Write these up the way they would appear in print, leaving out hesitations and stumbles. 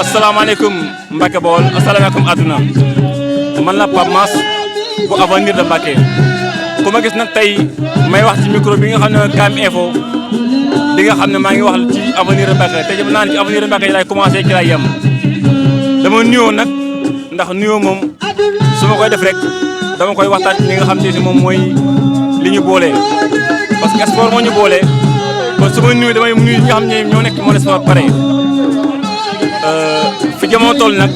asalaamaaleykum Mbacke Bawol asalaamaaleykum àdduna man la Pape Mass bu avenir de Mbacke ku ma gis nag tey may wax ci micro bi nga xam ne KM Info di nga xam ne maa ngi wax ci avenir de Mbacke te jëm naa ne ci avenir de Mbacke yi laay commencé ci laay yem dama nuyoo nag ndax nuyoo moom su ma koy def rek dama koy waxtaan ci li nga xam ne si moom mooy li ñu boole parce que sport moo ñu boole kon su ma nuyu damay nuyu ñi nga xam ne ñoo nekk moo sport pare fi jamono toll nag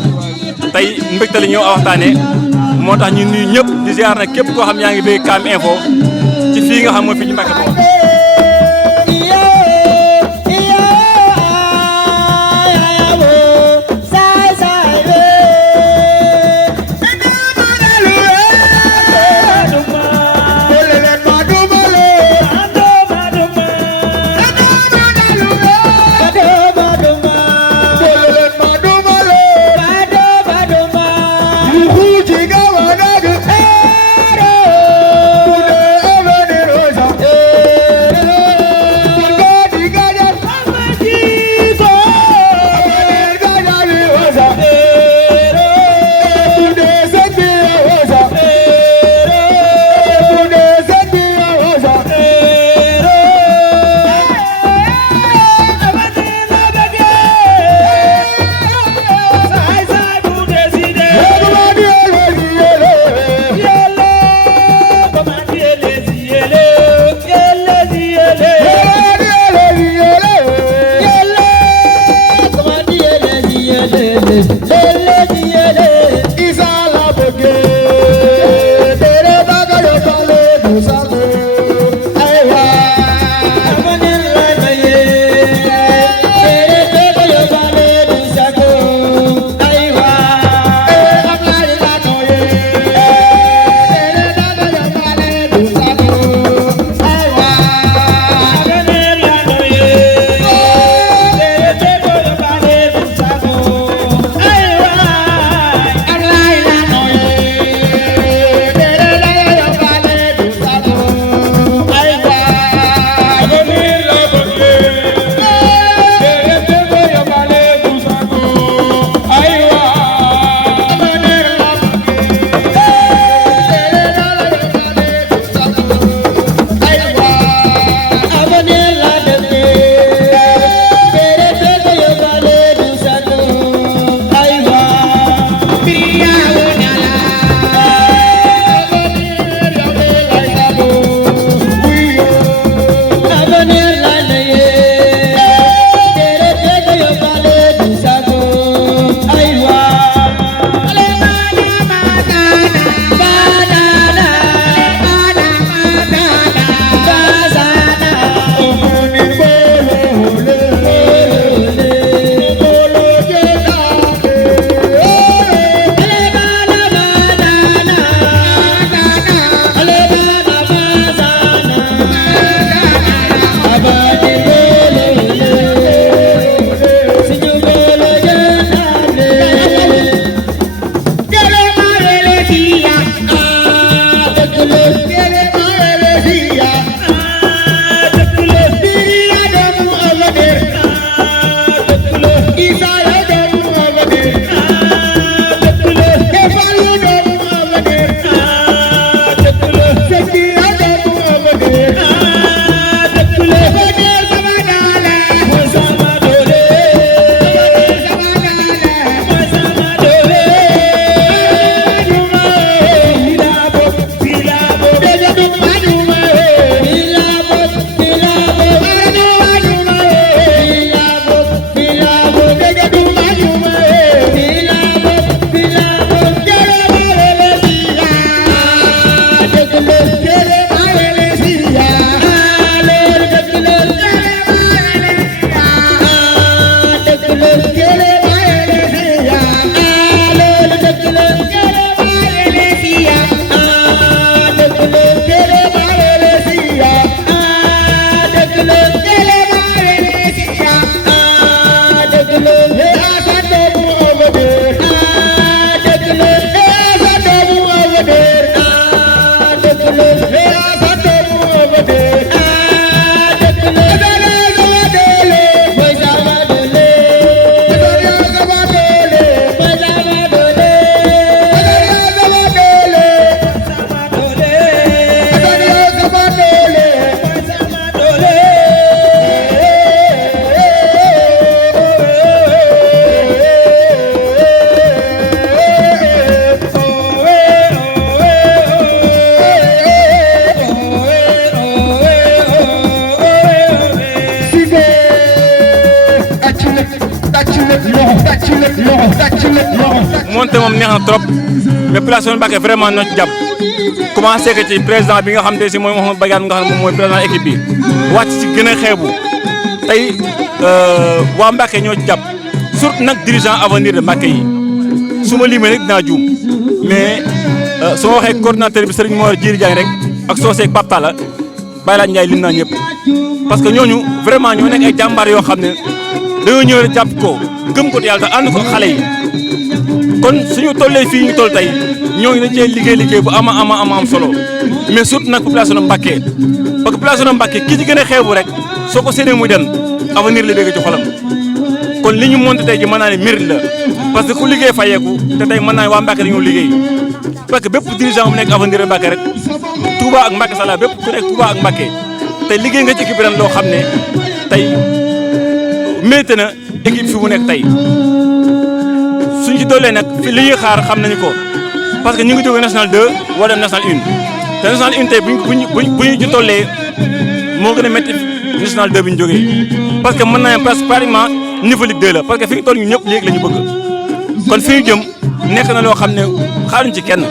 tey mbégte la ñëw a waxtaanee moo tax ñu nuyu ñëpp di ziar nag képp koo xam yaa ngi bëgg KM Info ci fii nga xam mooy fi ñu Mbacke Bawol monté moom neex na trop mais population Mbacké vraiment ñoo ci jàpp commencé que ci président bi nga xam te si mooy Mouhamadou Badiane nga xam ne moom mooy président équipe bi wàcc ci gën a xeebu tey waa Mbacké ñoo ci jàpp surtout nag dirigeant avenir de Mbacké yi su ma limee rek dinaa juum mais su ma waxee coordinateur bi Serigne Mor Djiri Diagne rek ak Socé ak Pape Talla Baye Laaj Ndiaye lim naa ñëpp parce que ñooñu vraiment ñoo nekk ay jàmbaar yoo xam ne dañoo ñëw rek jàpp ko gëm ko yàlla te ànd ko xale yi kon suñu tollee fii ñu toll tey ñooñu dañ cee liggéey bu am solo mais surtout nag population Mbacké parce que population Mbacké ki ci gën a xeebu rek soo ko séenee muy dem avenir la bëgg ci xolam kon li ñu monté tey ji mën naa ne mérite la parce que ku liggéey fayeeku te tey mën naa ne waa Mbacké dañoo liggéey parce que bépp dirigeant bu nekk avenir Mbacké rek Touba ak Mbacké sala bépp ku nekk Touba ak Mbacké tey liggéey nga ci équipe ren loo xam ne tey mérite na équipe fi mu nekk tey suñ ci doolee nag fi li ñuy xaar xam nañu ko parce que ñu ngi jógee national 2 wala national 1 te national 1 tey bu ñu ci tollee moo gën a métti national 2 bi ñu jógee parce que mën naa ne presque pratiquement niveau Ligue 2 la parce que fi ñu toll ñu ñëpp léegi la ñu bëgg kon fi ñu jëm nekk na loo xam ne xaaruñ ci kenn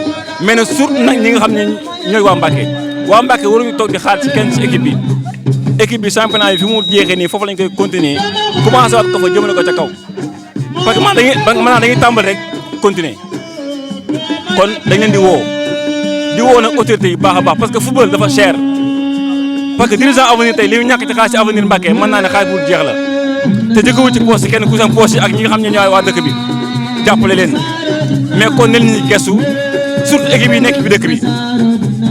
mais nag surtout nag ñi nga xam ne ñooy waa Mbacké waruñu toog di xaar ci kenn ci équipe bi championnat bi fi mu jeexee nii foofu lañ koy continuer commencé waat ko fa jëmale ko ca kaw parce que maanaam dañuy tàmbali rek continuer kon dañ leen di woo nag autorités yi baax a baax parce que football dafa cher parce que dirigeant avenir tey li ñu ñàkk ci xaalis ci avenir Mbacké mën naa ne xaalis bu jeex la te jëkkëwu ci poche kenn ku seen poche yi ak ñi nga xam ne ñooy waa dëkk bi jàppale leen mais kon ne leen gestu surtout équipe yi nekk bi dëkk bi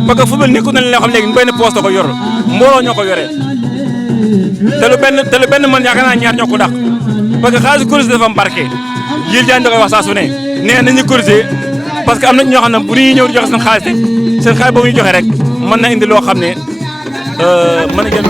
parce que football ni ko ne loo xam léegi benn poste da ko yor mbooloo ñoo ko yore te lu benn mën yaakaar naa ñaar ñoo ko dàq parce que xaalis corrigé dafa am barke yéen jaan da koy wax saa su ne nee nañu corrigé parce que am na ñoo xam ne bu ñuy ñëw di joxe seen xaalis rek seen xaalis boobu ñu joxe rek mën na indi loo xam ne mën na jël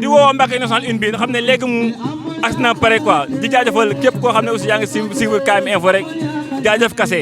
di woo Mbacké national 1 bi nga xam ne léegi mu as na pare quoi di jaajëfal képp koo xam ne aussi yaa ngi suivre KM Info rek jaajëf kase